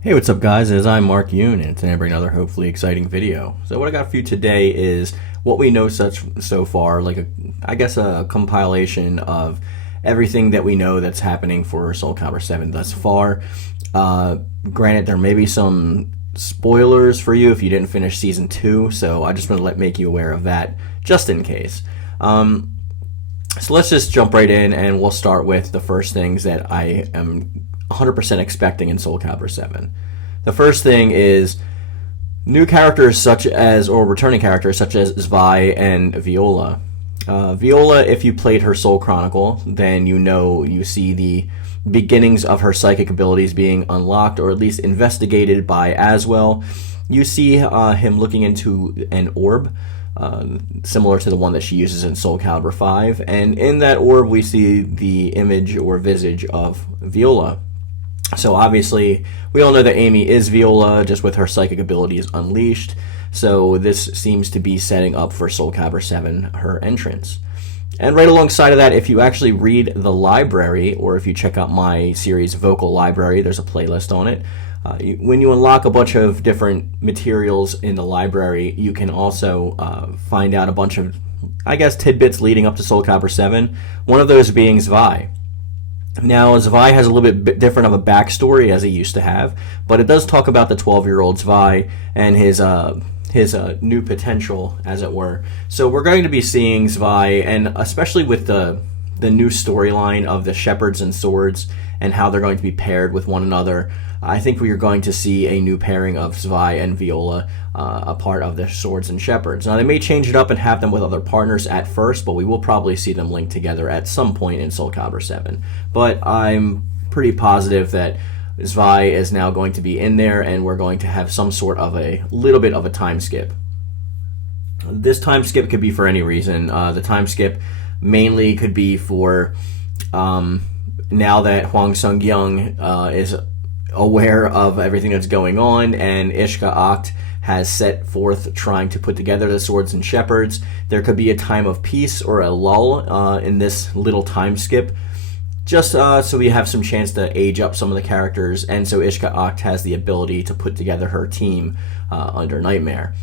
Hey, what's up, guys? It is I'm Mark Yoon, and today I bring another hopefully exciting video. So what I got for you today is what we know so far, like I guess a compilation of everything that we know that's happening for Soul Calibur 7 thus far. Granted, there may be some spoilers for you if you didn't finish Season 2, so I just want to make you aware of that, just in case. So let's just jump right in, and we'll start with the first things that I am 100% expecting in Soul Calibur 7. The first thing is new characters such as, or returning characters such as Zwei and Viola. Viola, if you played her Soul Chronicle, then you see the beginnings of her psychic abilities being unlocked, or at least investigated by Aswell. You see him looking into an orb, similar to the one that she uses in Soul Calibur 5, and in that orb we see the image or visage of Viola. So obviously, we all know that Amy is Viola, just with her psychic abilities unleashed, so this seems to be setting up for Soul Calibur 7, her entrance. And right alongside of that, if you actually read the library, or if you check out my series Vocal Library, there's a playlist on it. When you unlock a bunch of different materials in the library, you can also find out a bunch of, I guess, tidbits leading up to Soul Calibur 7, one of those being Zwei. Now, Zwei has a little bit different of a backstory as he used to have, but it does talk about the 12-year-old Zwei and his new potential, as it were. So we're going to be seeing Zwei, and especially with the new storyline of the Shepherds and Swords and how they're going to be paired with one another, I think we are going to see a new pairing of Zwei and Viola, a part of the Swords and Shepherds. Now, they may change it up and have them with other partners at first, but we will probably see them linked together at some point in Soul Calibur 7. But I'm pretty positive that Zwei is now going to be in there, and we're going to have some sort of a little bit of a time skip. This time skip could be for any reason. The time skip mainly could be for now that Hwang Sung-young is aware of everything that's going on, and Ishka Act has set forth trying to put together the Swords and Shepherds. There could be a time of peace or a lull in this little time skip, just so we have some chance to age up some of the characters, and so Ishka Act has the ability to put together her team under Nightmare.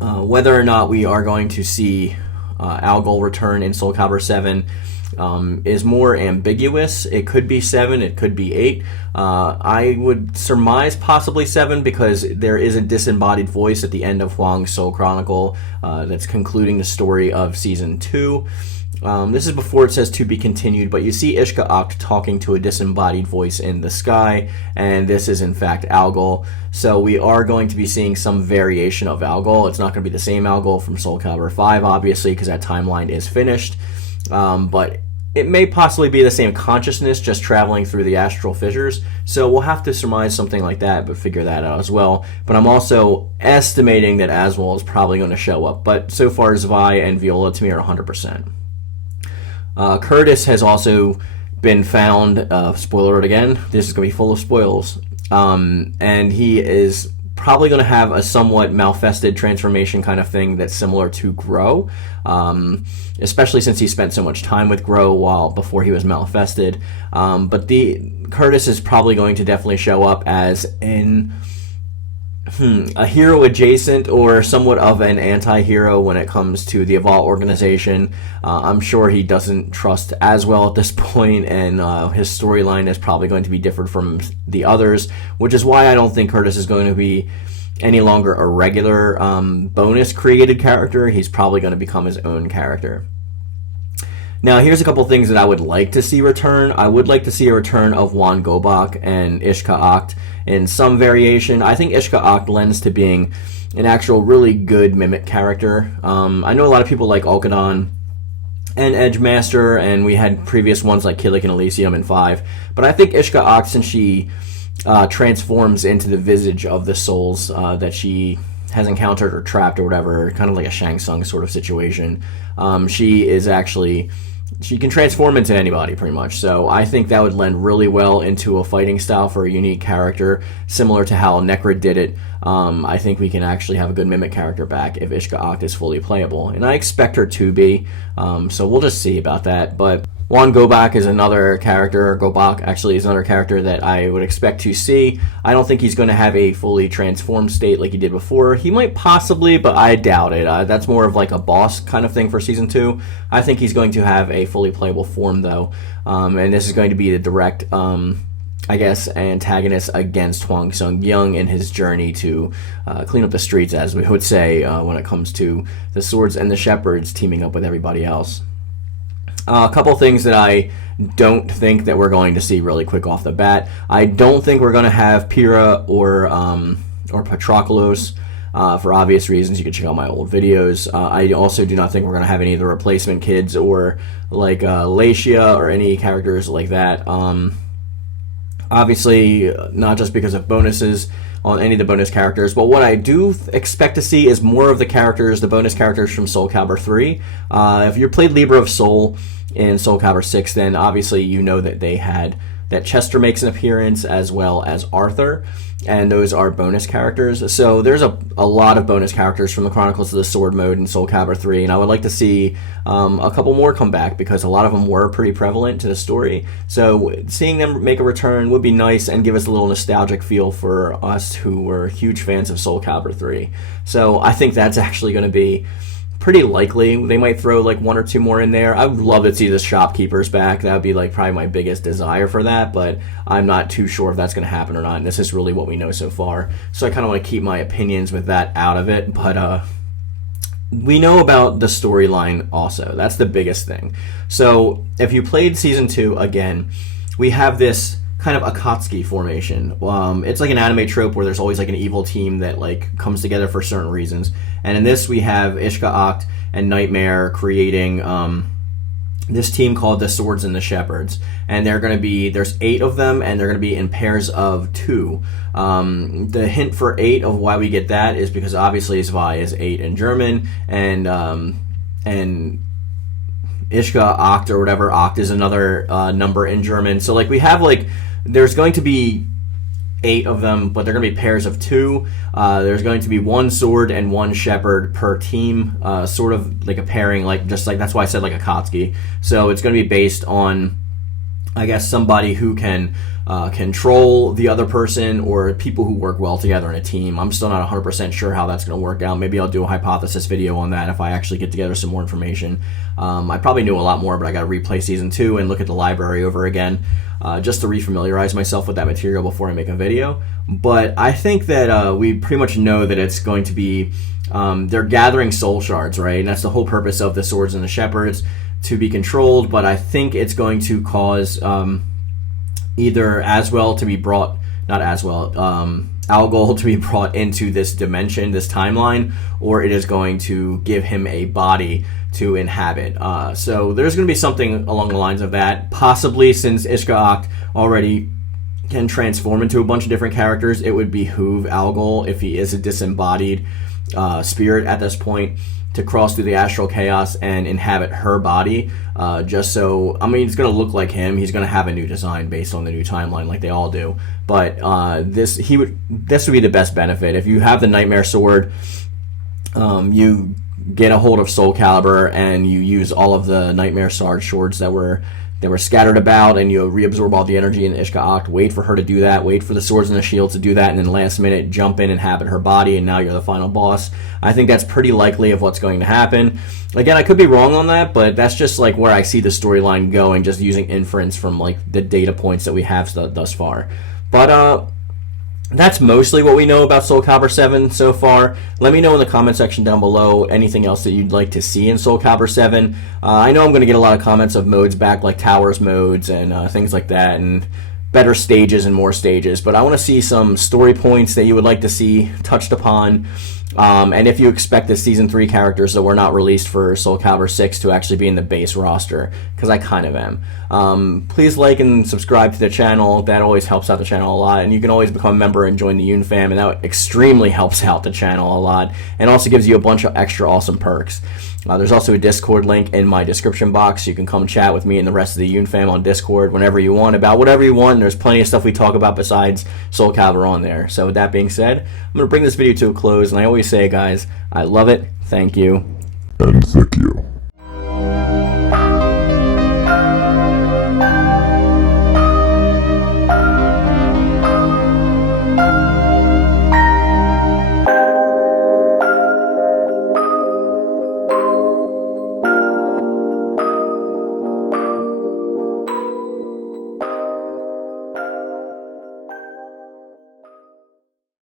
Whether or not we are going to see Algol return in Soul Calibur 7 is more ambiguous. It could be 7, it could be 8. I would surmise possibly 7, because there is a disembodied voice at the end of Hwang's Soul Chronicle that's concluding the story of Season 2. This is before it says to be continued, but you see Ishka Act talking to a disembodied voice in the sky, and this is in fact Algol. So we are going to be seeing some variation of Algol. It's not going to be the same Algol from Soul Calibur 5, obviously, because that timeline is finished. But it may possibly be the same consciousness, just traveling through the astral fissures. So we'll have to surmise something like that, but figure that out as well. But I'm also estimating that Aswell is probably going to show up. But so far, Zwei and Viola to me are 100%. Curtis has also been found, spoiler alert again, this is going to be full of spoils, and he is probably going to have a somewhat malfested transformation kind of thing that's similar to Grow, especially since he spent so much time with Grow before he was malfested. But Curtis is probably going to definitely show up as a hero adjacent, or somewhat of an anti-hero when it comes to the Eval organization. I'm sure he doesn't trust Aswell at this point, and his storyline is probably going to be different from the others, which is why I don't think Curtis is going to be any longer a regular bonus created character. He's probably going to become his own character. Now, here's a couple things that I would like to see return. I would like to see a return of Juan Gobak and Ishka Act in some variation. I think Ishka Act lends to being an actual really good mimic character. I know a lot of people like Alkadon and Edgemaster, and we had previous ones like Kilik and Elysium in 5. But I think Ishka Act, since she transforms into the visage of the souls that she has encountered or trapped or whatever, kind of like a Shang Tsung sort of situation, she can transform into anybody pretty much. So I think that would lend really well into a fighting style for a unique character, similar to how Necrid did it. I think we can actually have a good mimic character back if Ishka Act is fully playable, and I expect her to be, so we'll just see about that. But Juan Gobak is another character. Gobak actually is another character that I would expect to see. I don't think he's going to have a fully transformed state like he did before. He might possibly, but I doubt it. That's more of like a boss kind of thing for Season 2. I think he's going to have a fully playable form, though. And this is going to be the direct, I guess, antagonist against Hwang Sung-young in his journey to clean up the streets, as we would say, when it comes to the Swords and the Shepherds teaming up with everybody else. A couple things that I don't think that we're going to see really quick off the bat. I don't think we're going to have Pyrrha or Patroclus for obvious reasons. You can check out my old videos. I also do not think we're going to have any of the replacement kids or like Latiia or any characters like that. Obviously, not just because of bonuses on any of the bonus characters, but what I do expect to see is more of the characters, the bonus characters from Soul Calibur 3. If you played Libra of Soul in Soul Calibur 6, then obviously you know that they had that Chester makes an appearance, as well as Arthur, and those are bonus characters. So there's a lot of bonus characters from the Chronicles of the Sword mode in Soul Calibur 3, and I would like to see a couple more come back, because a lot of them were pretty prevalent to the story. So seeing them make a return would be nice and give us a little nostalgic feel for us who were huge fans of Soul Calibur 3. So I think that's actually going to be pretty likely. They might throw like one or two more in there. I would love to see the shopkeepers back. That would be like probably my biggest desire for that, but I'm not too sure if that's going to happen or not. And this is really what we know so far. So I kind of want to keep my opinions with that out of it. But we know about the storyline also. That's the biggest thing. So if you played Season 2, again, we have this kind of Akatsuki formation. It's like an anime trope where there's always like an evil team that like comes together for certain reasons. And in this, we have Ishka Acht and Nightmare creating this team called the Swords and the Shepherds. And they're going to be, there's 8 of them, and they're going to be in pairs of 2. The hint for 8 of why we get that is because obviously Zwei is 8 in German, and Ishka Acht or whatever, Acht is another number in German. So like we have like, there's going to be 8 of them, but they're going to be pairs of 2. There's going to be 1 sword and 1 shepherd per team, sort of like a pairing, like just like, that's why I said like a Akatsuki. So it's going to be based on, I guess, somebody who can control the other person, or people who work well together in a team. I'm still not 100% sure how that's going to work out. Maybe I'll do a hypothesis video on that if I actually get together some more information. I probably knew a lot more, but I got to replay Season 2 and look at the library over again, just to refamiliarize myself with that material before I make a video. But I think that we pretty much know that it's going to be, they're gathering soul shards, right? And that's the whole purpose of the Swords and the Shepherds, to be controlled. But I think it's going to cause either Aswell to be brought, not Aswell, Algol to be brought into this dimension, this timeline, or it is going to give him a body to inhabit. So there's going to be something along the lines of that. Possibly, since Ishka Acht already can transform into a bunch of different characters, it would behoove Algol, if he is a disembodied spirit at this point, to cross through the astral chaos and inhabit her body, just so, I mean, it's going to look like him. He's going to have a new design based on the new timeline, like they all do. But this would be the best benefit. If you have the Nightmare Sword, you get a hold of Soul Calibur and you use all of the Nightmare Sword swords that were scattered about, and you reabsorb all the energy in Ishka Acht. Wait for her to do that. Wait for the Swords and the Shield to do that, and then last minute jump in, inhabit her body, and now you're the final boss. I think that's pretty likely of what's going to happen. Again, I could be wrong on that, but that's just like where I see the storyline going, just using inference from like the data points that we have thus far. But that's mostly what we know about Soul Calibur 7 so far. Let me know in the comment section down below anything else that you'd like to see in Soul Calibur 7. I know I'm going to get a lot of comments of modes back, like Towers modes and things like that, and better stages and more stages. But I want to see some story points that you would like to see touched upon. And if you expect the Season 3 characters that were not released for Soul Calibur 6 to actually be in the base roster, because I kind of am. Please like and subscribe to the channel. That always helps out the channel a lot. And you can always become a member and join the Yoon-Fam, and that extremely helps out the channel a lot, and also gives you a bunch of extra awesome perks. There's also a Discord link in my description box. You can come chat with me and the rest of the Yoon-Fam on Discord whenever you want, about whatever you want. There's plenty of stuff we talk about besides Soul Calibur on there. So with that being said, I'm going to bring this video to a close, and I always say, guys, I love it, thank you, and thank you.